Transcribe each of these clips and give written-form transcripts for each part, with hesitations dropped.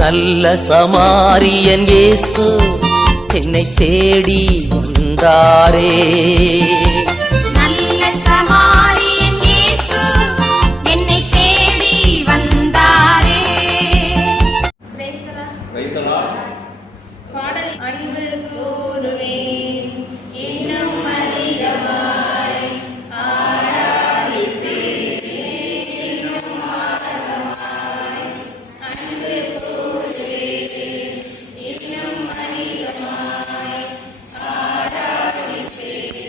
நல்ல சமாரியன் இயேசு என்னை தேடி வந்தாரே. நல்ல சமாரியன் இயேசு என்னை தேடி வந்தாரே. பாடல் அன்பு கூறுவேன் இன்னும் அதிகமாய் ஆராதிப்பேன் இன்னும் ஆழமாய் அன்பு கூறுவேன் இன்னும் அதிகமாய் ஆராதிப்பேன்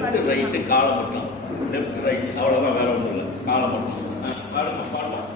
லெஃப்ட் ரைட்டு காலை மட்டும், லெஃப்ட் ரைட் அவ்வளோதான், வேற ஒன்றும் இல்லை. காலை மட்டும் பாடுமா பாடலாம்.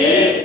Amen.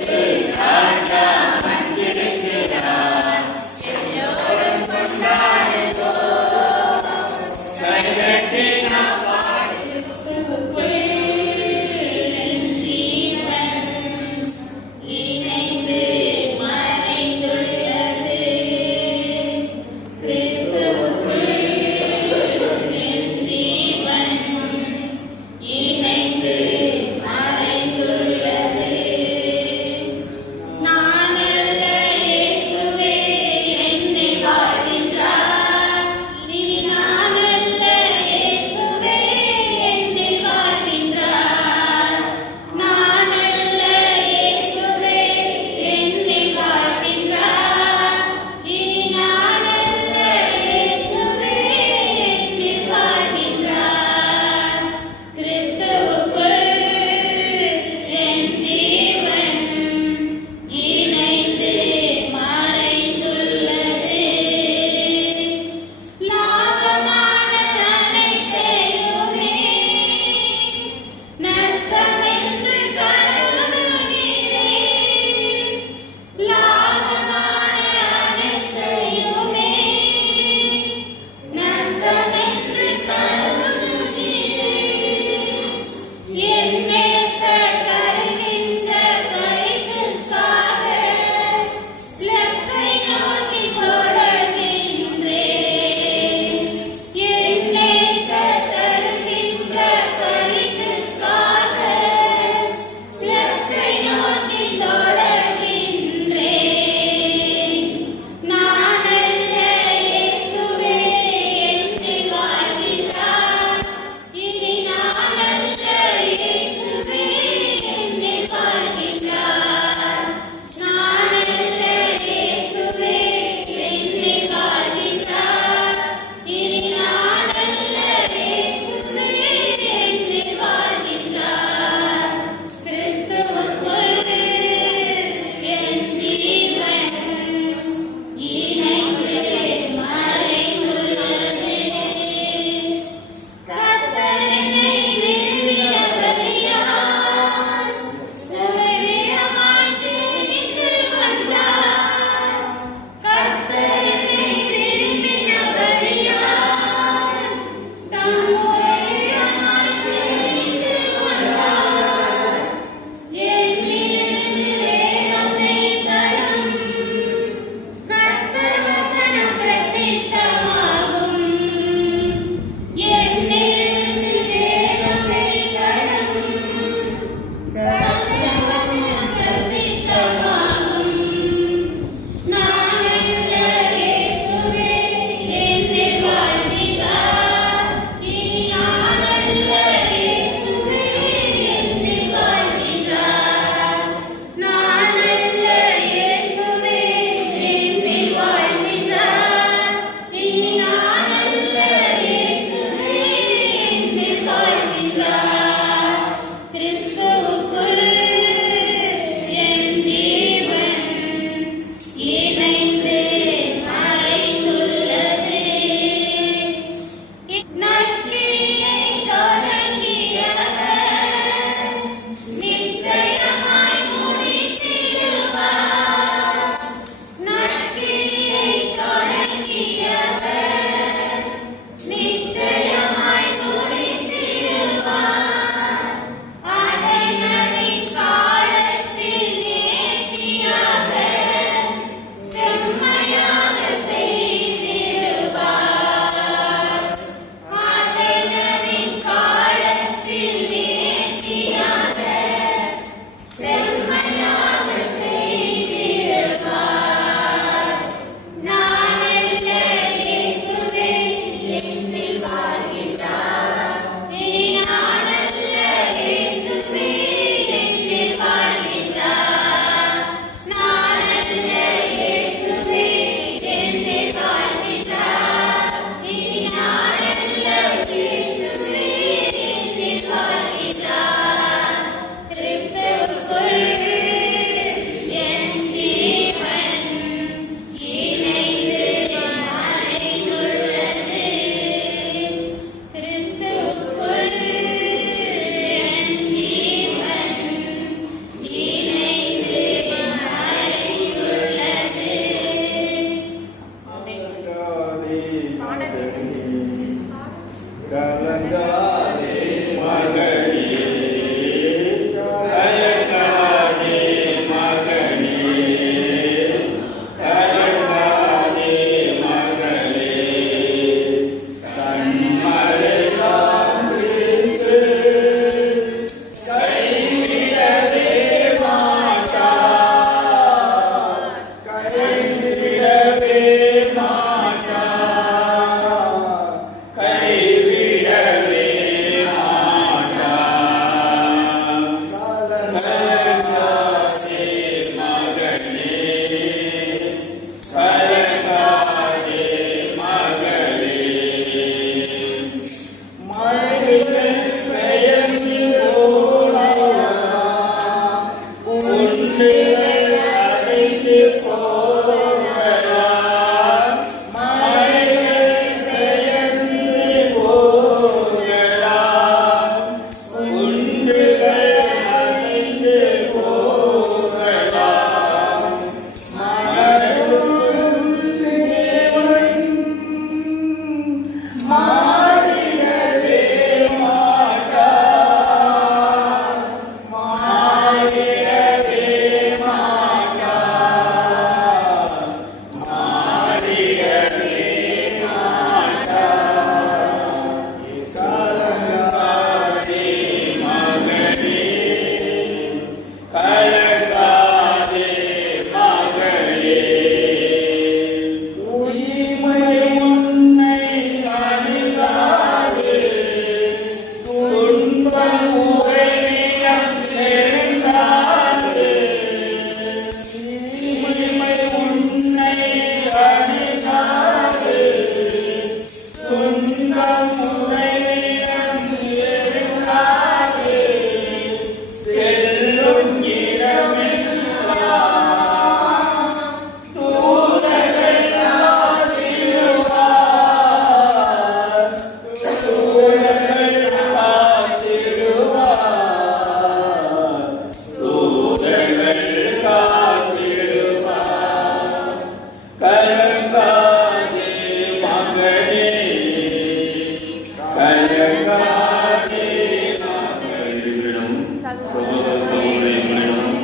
சகோதர சகோதரிகளிடம்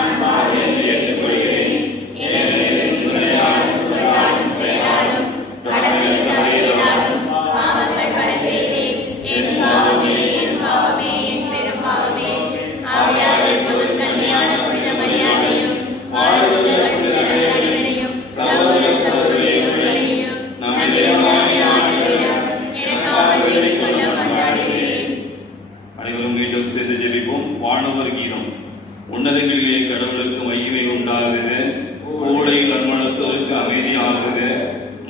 அன்பாக ஏற்றுக்கொள்கிறேன். ஏனெனில் சிந்தனையாலும் சொல்லாலும் செயலாலும் கடமையில் தவறினாலும் பாவங்கள் பல செய்தேன். என் பாவமே, என் பாவமே, என் பெரும் பாவமே. ஆகையால் எப்போதும் கண்மையான புனித மரியாதையும் வாழ்வுதல் புனிதர்கள் அனைவரையும் சகோதர சகோதரிகளையும் நம்முடைய ஆண்டவரிடம் எனக்காக வேண்டிக் கொள்ள மன்றாடுகிறேன். அனைவரும் மீண்டும் சேர்ந்து ஜெபிப்போம். வானவர் கீதம். உன்னதங்களிலே கடவுளுக்கு மகிமை உண்டாகுக, கோடை கண்மணத்தோருக்கு அமைதி ஆகுக.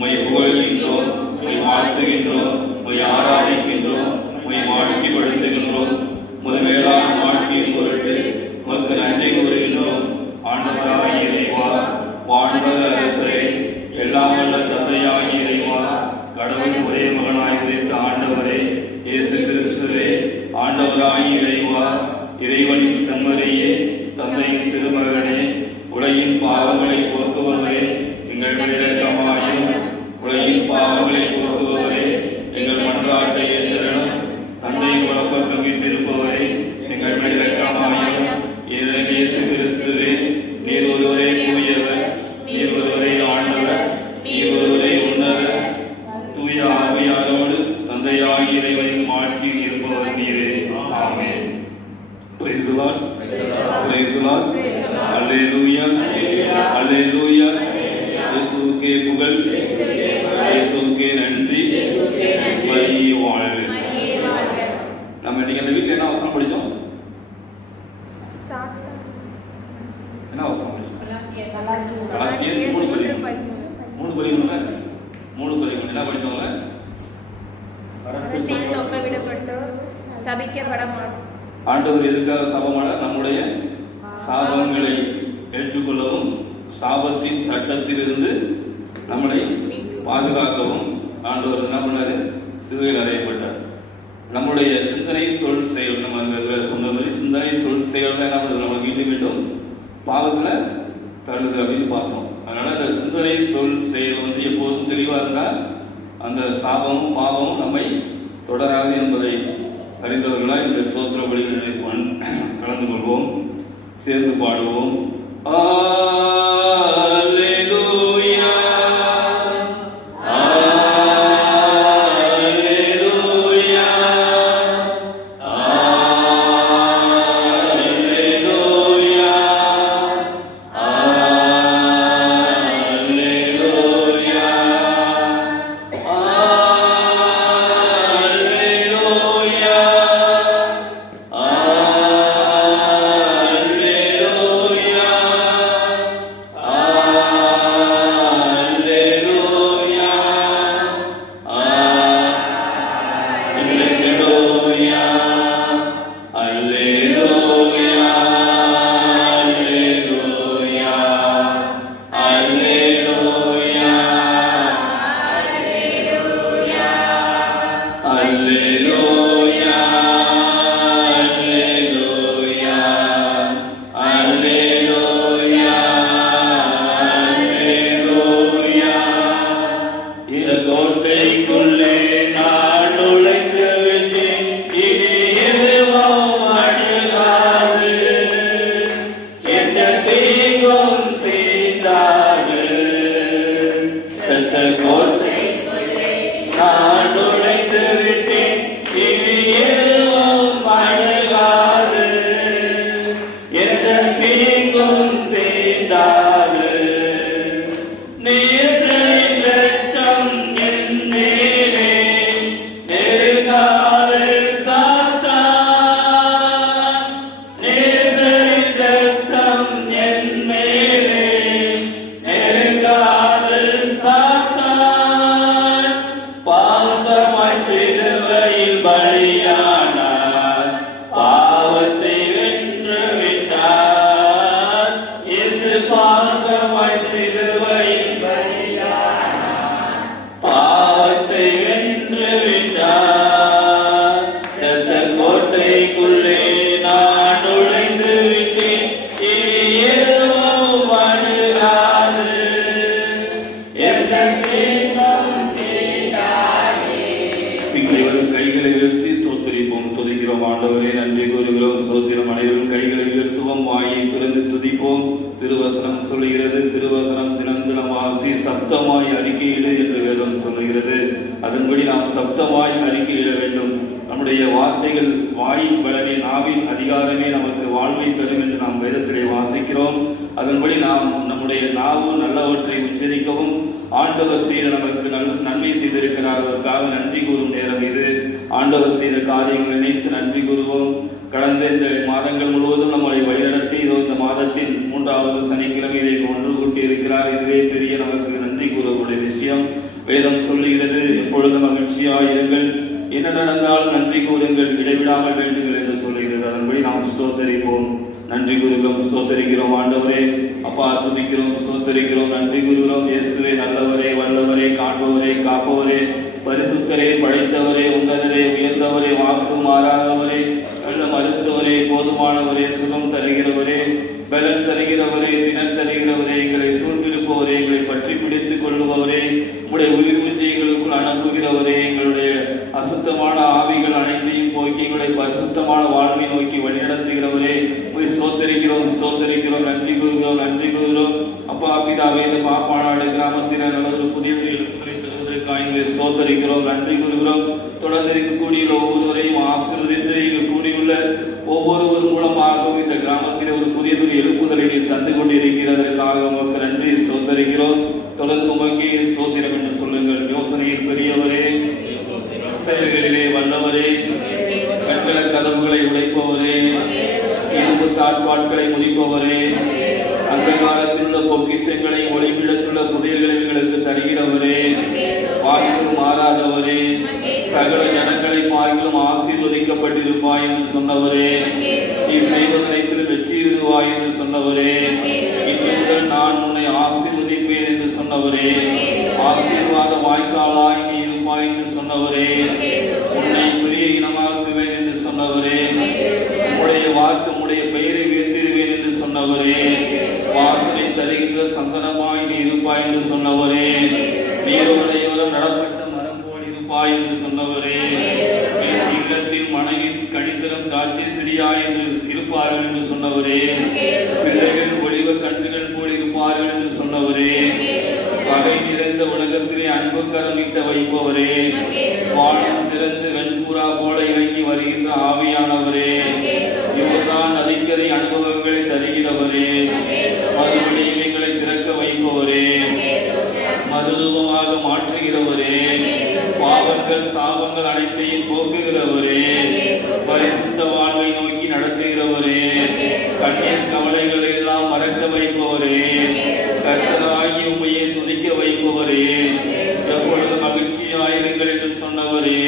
மை புகழ்கின்றோம், மை வாழ்த்துகின்றோம், மை ஆராதிக்கின்றோம், மை மாட்சிப்படுத்துகின்றோம். முது மேலான மாட்சியின் பொருட்டு உமக்கு நன்றி கூறுகின்றோம். ஆண்டவராகிய இறைவா, வானவர் அரசரே, எல்லாம் வல்ல தந்தையாகிய இறைவா, கடவுள் ஒரே மகனாய் உதித்த ஆண்டவரே, இயேசு கிறிஸ்துவே, ஆண்டவராகிய இறைவா, இறைவனின் செம்மறியே, தந்தையின் திருமகனே, உலகின் பாவங்களை போக்குபவரே, எங்கள் மேல் இரக்கமாயும். உலகின் பாவங்களை போக்குபவரே, எங்கள் மன்றாட்டை ஏற்றலும். தந்தை குலப்பக்கம் வீற்றிருப்பவரே, எங்கள் மேல் இரக்கமாயும். இயேசு கிறிஸ்துவே, நீர் ஒருவரே தூயவர், நீர் ஒருவரே ஆண்டவர், நீர் ஒருவரே உன்னதர். தூய ஆவியாரோடு தந்தையாகிய இறைவனின் மாட்சியில் இருப்பவர் நீரே. ஆமென். Praise the Lord. Praise the Lord. Hallelujah. Hallelujah. இயேசுவுக்கே புகழ், இயேசுவுக்கே நன்றி. மரியே வாழ்க. நம்ம இன்னைக்கு அந்த வீட்டில் என்ன வசனம் படித்தோம்? என்ன வசனம் படித்தோம்? கலாத்தியர் 3:13 என்ன படித்தோங்க? கரத்தில் தொங்கவிடப்பட்டோர் சபிக்கப்பட மாட்டோம். ஆண்டவர் எதுக்காக சாபமான? நம்முடைய சாபங்களை ஏற்றுக்கொள்ளவும் சாபத்தின் சட்டத்திலிருந்து நம்மளை பாதுகாக்கவும் ஆண்டவர் என்ன பண்ணாரு? சிலுவையில் அறையப்பட்டார். நம்முடைய சிந்தனை சொல் செயல், நம்ம அந்த சொன்ன மாதிரி சிந்தனை சொல் செயல் தான் என்ன பண்ணுறது? நம்ம மீண்டும் மீண்டும் பாவத்தில் தள்ளுது அப்படின்னு பார்த்தோம். அதனால அந்த சிந்தனை சொல் செயல் வந்து எப்போதும் தெளிவாக இருந்தால் அந்த சாபமும் பாவமும் நம்மை தொடராது என்பதை அறிந்தவர்களாக இந்த தோத்திர வழிகளை கலந்து கொள்வோம், சேர்ந்து பாடுவோம். ஸ்தோத்திரம். அனைவரும் கைகளை உயர்த்துவோம், வாயை துறந்து துதிப்போம். திருவசனம் சொல்லுகிறது, திருவசனம் தினம் தினம் வாசி சப்தமாய் அறிக்கையிடு என்று வேதம் சொல்லுகிறது. அதன்படி நாம் சப்தமாய் அறிக்கையிட வேண்டும். நம்முடைய வார்த்தைகள் வாயின் பலனே, நாவின் அதிகாரமே நமக்கு வாழ்வை தரும் என்று நாம் வேதத்திலே வாசிக்கிறோம். அதன்படி நாம் நம்முடைய நாவு நல்லவற்றை உச்சரிக்கவும், ஆண்டவர் செய்த நமக்கு நன்மை செய்திருக்கிறார் அதற்காக நன்றி கூறும் நேரம் இது. ஆண்டவர் செய்த காரியங்களை நினைத்து நன்றி கூறுவோம். கடந்த இந்த மாதங்கள் முழுவதும் நம்மளை வழிநடத்தி இதோ இந்த மாதத்தின் 3வது சனிக்கிழமையிலே ஒன்று கூட்டி இருக்கிறார். இதுவே பெரிய நமக்கு நன்றி கூறக்கூடிய விஷயம். வேதம் சொல்லுகிறது, எப்பொழுதும் மகிழ்ச்சியாயிருங்கள், என்ன நடந்தாலும் நன்றி கூறுங்கள், இடைவிடாமல் வேண்டுங்கள் என்று சொல்லுகிறது. அதன்படி நாம் ஸ்தோத்தரிப்போம், நன்றி கூறுகிறோம், ஸ்தோத்தரிக்கிறோம். ஆண்டவரே அப்பா துதிக்கிறோம், ஸ்தோத்தரிக்கிறோம், நன்றி கூறுகிறோம். இயேசுவே நல்லவரே, வல்லவரே, காண்பவரே, காப்பவரே, பரிசுத்தரே, படைத்தவரே, உன்னதரே, உயர்ந்தவரே, வாக்கு மாறாதவரே, நல்ல மருத்துவரே, போதுமானவரே, சுகம் தருகிறவரே, பலன் தருகிறவரே, தினம் தருகிறவரே, எங்களை சூழ்ந்திருப்பவரே, எங்களை பற்றி பிடித்துக் கொள்ளுபவரே, உங்களுடைய உயிர் மூச்சைகளுக்குள் அனுப்புகிறவரே, எங்களுடைய அசுத்தமான ஆவிகள் அனைத்தையும் போக்கி எங்களுடைய பரிசுத்தமான வாழ்வை நோக்கி வழிநடத்துகிறவரே, போய் ஸ்தோத்தரிக்கிறோம், ஸ்தோத்தரிக்கிறோம், நன்றி கூறுகிறோம், நன்றி கூறுகிறோம். அப்பா பிதாவே, இந்த பாப்பாநாடு கிராமத்தில் நல்ல புதிய ஸ்தோத்தரிக்கிறோம், நன்றி கூறுகிறோம். தொடர்ந்து இருக்கக்கூடிய ஒவ்வொருவரையும் ஆசீர்வதித்து இங்கு கூடியுள்ள ஒவ்வொருவர் மூலமாகவும் இந்த கிராமத்தில் ஒரு புதியதொரு எழுப்புதலை நீர் தந்து கொண்டிருக்கிறதற்காக உமக்கு நன்றி ஸ்தோத்தரிக்கிறோம். தொடர்ந்து உமக்கே ஸ்தோத்திரம் என்று சொல்லுங்கள். யோசனையில் பெரியவரே, செயல்களிலே வல்லவரே, கண்கள கதவுகளை உடைப்பவரே, இரும்பு தாட்பாட்களை முடிப்பவரே, அந்த காலத்தில் உள்ள பொக்கிஷங்களை ஒளிவிடத்துள்ள புதியர்களை எங்களுக்கு தருகிறவரே, வாக்கு மாறாதவரே, சகல ஜனங்களை பார்க்கிலும் ஆசீர்வதிக்கப்பட்டிருப்பாய் என்று சொன்னவரே, நீ செய்வதனைத்தில் வெற்றி இருவாய் என்று சொன்னவரே, இன்று முதல் நான் உன்னை ஆசீர்வதிப்பேன் என்று சொன்னவரே, ஆசீர்வாத வாய்க்காலாய் நீ இருப்பாய் என்று சொன்னவரே, உன்னை பெரிய இனமாக்குவேன் என்று சொன்னவரே, உம்முடைய வார்த்தை உம்முடைய பெயரை உயர்த்திடுவேன் என்று சொன்னவரே, வாசனை தருகின்ற சந்தனமாய் நீ இருப்பாய் என்று சொன்னவரே, நீரோடையோரம் நடப்பட்ட மரம் போல் இருப்பாய் என்று சொன்னவரே, இல்லத்தில் மனைவி கணிதரம் திராட்சை செடியாய் என்று இருப்பார்கள் என்று சொன்னவரே, பிள்ளைகள் ஒளிவ கண்ணுகள் போல் இருப்பார்கள் என்று சொன்னவரே, பகை நிறைந்த உலகத்திலே அன்பு கரமிட்ட வைப்பவரே, வானம் திறந்து வெண்புறா போல இறங்கி வருகின்ற ஆவியானவரே, இவர்தான் நதிக்கரை அனுபவங்களை தருகிறவரே, மறுபடிகளை திறக்க வைப்பவரே, மறுரூபமாக மாற்றுகிறவரே, பாவங்கள் சாபங்கள் அனைத்தையும் போக்குகிறவரே, பரிசுத்த வாழ்வை நோக்கி நடத்துகிறவரே, கண்ணீர் கவலைகளை எல்லாம் மறக்க வைப்பவரே, கர்த்தராகி உம்மையே துதிக்க வைப்பவரே, எப்பொழுது மகிழ்ச்சியாயிருங்கள் என்று சொன்னவரே,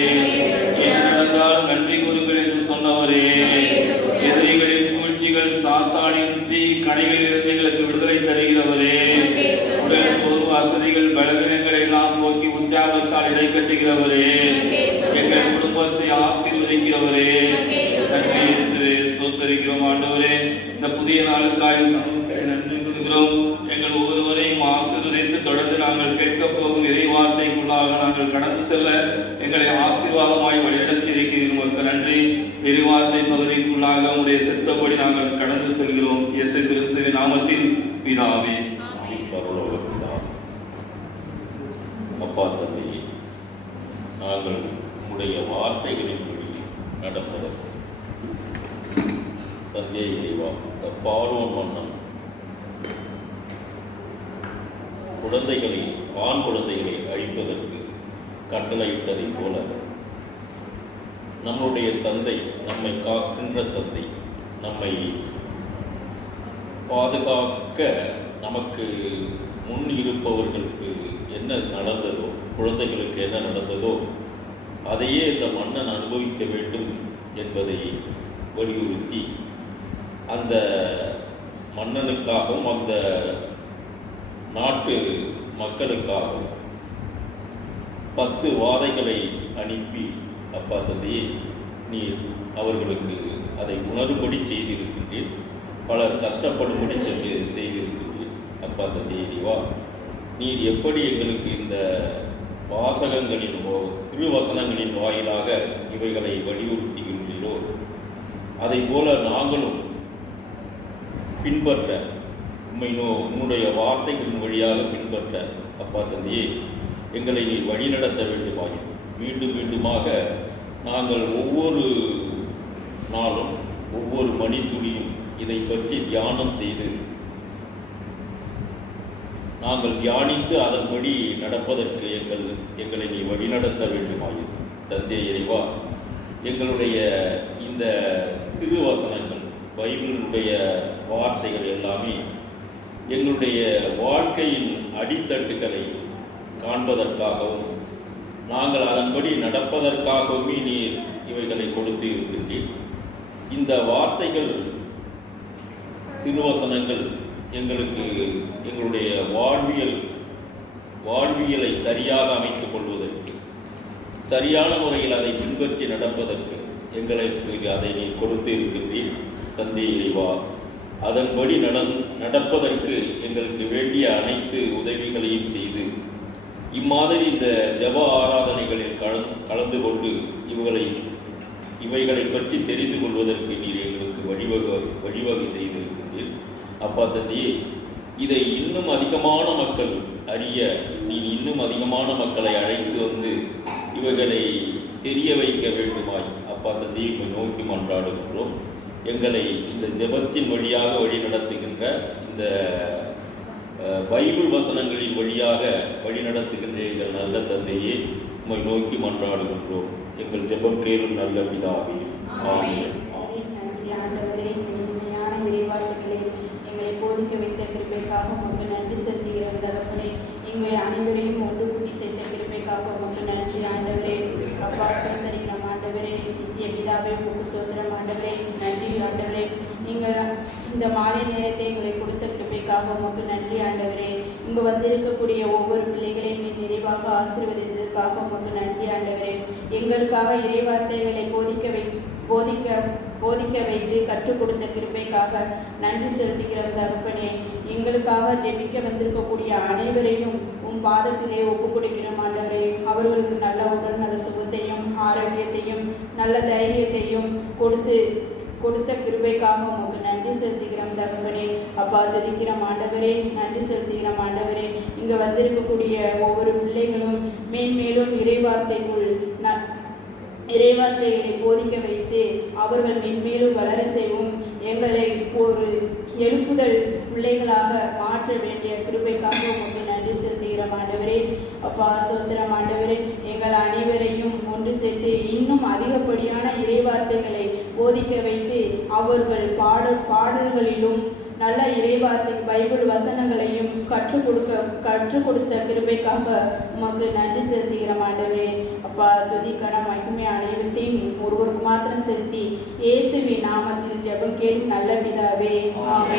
என்ன நடந்தாலும் நன்றி கூறுங்கள் என்று சொன்னவரே, எதிரிகளின் சூழ்ச்சிகள் சாத்தானின் தீ கணைகளிலிருந்து எங்களுக்கு விடுதலை தருகிறவரே, உடல் சோர்வு வசதிகள் பலவீனங்களை எல்லாம் போக்கி உற்சாகத்தால் இடை கட்டுகிறவரே, எங்கள் குடும்பத்தை ஆசீர்வதிக்கிறவரே, ஸ்தோத்தரிக்கிறோம். ஆண்டவரே, இந்த புதிய நாளுக்காய் நன்றி கூறுகிறோம். எங்கள் ஒவ்வொருவரையும் ஆசீர்வதித்து தொடர்ந்து நாங்கள் கேட்கப் போகும் இறை வார்த்தைக்குள்ளாக நாங்கள் கடந்து செல்ல எங்களை ஆசீர்வாதமாய் வழிநடத்தி இருக்கிறீர்கள். உங்களுக்கு நன்றி. இறைவார்த்தை பகுதிக்குள்ளாக உடைய சித்தப்படி நாங்கள் கடந்து செல்கிறோம். இயேசு கிறிஸ்துவின் நாமத்தில் பிதாவே. அப்பா தந்தையே, நாங்கள் உடைய வார்த்தைகளின்படி நடப்பவர் தந்தையை இறைவா, இந்த பார்வோன் மன்னன் ஆண் குழந்தைகளை அழிப்பதற்கு கட்டளையிட்டதைப் போல நம்முடைய தந்தை, நம்மை காக்கின்ற தந்தை, நம்மை பாதுகாக்க நமக்கு முன் இருப்பவர்களுக்கு என்ன நடந்ததோ, குழந்தைகளுக்கு என்ன நடந்ததோ அதையே இந்த மன்னன் அனுபவிக்க வேண்டும் என்பதை வலியுறுத்தி அந்த மன்னனுக்காகவும் அந்த நாட்டு மக்களுக்காகவும் 10 வாதைகளை அனுப்பி, அப்பா தந்தையே, நீர் அவர்களுக்கு அதை உணரும்படி செய்திருக்கின்றீர், பலர் கஷ்டப்படும்படி செய்திருக்கின்றீர். அப்பா தந்தையே நீவா, நீர் எப்படி எங்களுக்கு இந்த வாசகங்களின் திருவசனங்களின் வாயிலாக இவைகளை வலியுறுத்துகின்றீரோ அதை போல நாங்களும் பின்பற்ற உம்முடைய வார்த்தைகளின் வழியாக பின்பற்ற அப்பா தந்தையே எங்களை நீ வழிநடத்த வேண்டுமாய் மீண்டும் மீண்டுமாக நாங்கள் ஒவ்வொரு நாளும் ஒவ்வொரு மணித்துளியும் இதை பற்றி தியானம் செய்து நாங்கள் தியானித்து அதன்படி நடப்பதற்கு எங்களை நீ வழிநடத்த வேண்டுமாய் தந்தை இறைவா, எங்களுடைய இந்த திருவசனங்கள் பைபிளுடைய வார்த்தைகள் எல்லாமே எங்களுடைய வாழ்க்கையின் அடித்தட்டுகளை காண்பதற்காகவும் நாங்கள் அதன்படி நடப்பதற்காகவுமே நீர் இவைகளை கொடுத்து இருக்கின்றீர். இந்த வார்த்தைகள் திருவசனங்கள் எங்களுக்கு எங்களுடைய வாழ்வியலை சரியாக அமைத்துக் கொள்வதற்கு, சரியான முறையில் அதை பின்பற்றி நடப்பதற்கு எங்களுக்கு அதை நீ கொடுத்து இருக்கின்றீர் தந்தை இறைவா. அதன்படி நடப்பதற்கு எங்களுக்கு வேண்டிய அனைத்து உதவிகளையும் செய்து இம்மாதிரி இந்த ஜப ஆராதனைகளில் கலந்து கொண்டு இவைகளை பற்றி தெரிந்து கொள்வதற்கு நீர் எங்களுக்கு வழிவகை செய்திருக்கின்றீர் அப்பா தந்தையே. இதை இன்னும் அதிகமான மக்கள் அறிய நீ இன்னும் அதிகமான மக்களை அழைத்து வந்து இவைகளை தெரிய வைக்க வேண்டுமாய் அப்பா தந்தையை நோக்கி மன்றாடுகின்றோம். எங்களை இந்த ஜெபத்தின் வழியாக வழி நடத்துகின்ற இந்த பைபிள் வசனங்களின் வழியாக வழி நடத்துகின்ற எங்கள் நல்ல தந்தையே உம்மை நோக்கி மன்றாடுகின்றோம். எங்கள் ஜெபம் கேளும் நல்ல பிதாவே. ஆமென். எங்களை போதிக்க வைத்த கிருபைக்காக உமக்கு நன்றி செலுத்துகிறோம் தகப்பனே. எங்களை அனைவரையும் ஒன்று கூட்டி சேர்த்த கிருபைக்காக உமக்கு நன்றி ஆண்டவரே. அப்பா சோதரிக்கிறோம் ஆண்டவரே. நித்திய பிதாவே உமக்கு சோதரம் ஆண்டவரே. நன்றி ஆண்டவரே. நீங்கள் இந்த மாலை நேரத்தை எங்களை கொடுத்த கிருபைக்காக உமக்கு நன்றி ஆண்டவரே. இங்கு வந்திருக்கக்கூடிய ஒவ்வொரு பிள்ளைகளையும் நீ நிறைவாக ஆசீர்வதித்ததற்காக உமக்கு நன்றி ஆண்டவரே. எங்களுக்காக இறைவார்த்தைகளை போதிக்க வைத்து கற்றுக் கொடுத்த கிருபைக்காக நன்றி செலுத்துகிறோம் தகப்பனே. எங்களுக்காக ஜெபிக்க வந்திருக்கக்கூடிய அனைவரையும் உன் பாதத்திலே ஒப்புக் கொடுக்கிறோம் ஆண்டவரே. அவர்களுக்கு நல்ல உடல் நல்ல சுகத்தையும் ஆரோக்கியத்தையும் நல்ல தைரியத்தையும் கொடுத்த கிருபைக்காக உமக்கு நன்றி செலுத்துகிறோம் தகப்பனே. அப்பா துதிக்கிறோம் ஆண்டவரே. நன்றி செலுத்துகிறோம் ஆண்டவரே. இங்கே வந்திருக்கக்கூடிய ஒவ்வொரு பிள்ளைகளும் மேன்மேலும் இறைவார்த்தைகளை போதிக்க வைத்து அவர்கள் மென்மேலும் வளர செய்வோம். எங்களை ஒரு எழுப்புதல் பிள்ளைகளாக மாற்ற வேண்டிய கிருபைக்காக உங்களுக்கு நன்றி செலுத்துகிறோம் ஆண்டவரே. அப்பா சோத்திரம் ஆண்டவரே. எங்கள் அனைவரையும் ஒன்று சேர்த்து இன்னும் அதிகப்படியான இறைவார்த்தைகளை போதிக்க வைத்து அவர்கள் பாடல்களிலும் நல்ல இறைவார்த்தை பைபிள் வசனங்களையும் கற்றுக் கொடுத்த கிருபைக்காக உமக்கு நன்றி செலுத்துகிறோம் ஆண்டவரே. அப்பா துதிக்கான மகிமை அனைவத்தையும் ஒருவருக்கு மாத்திரம் செலுத்தி இயேசுவின் நாமத்தில் ஜெபம் கேளும் நல்ல பிதாவே. ஆமென்.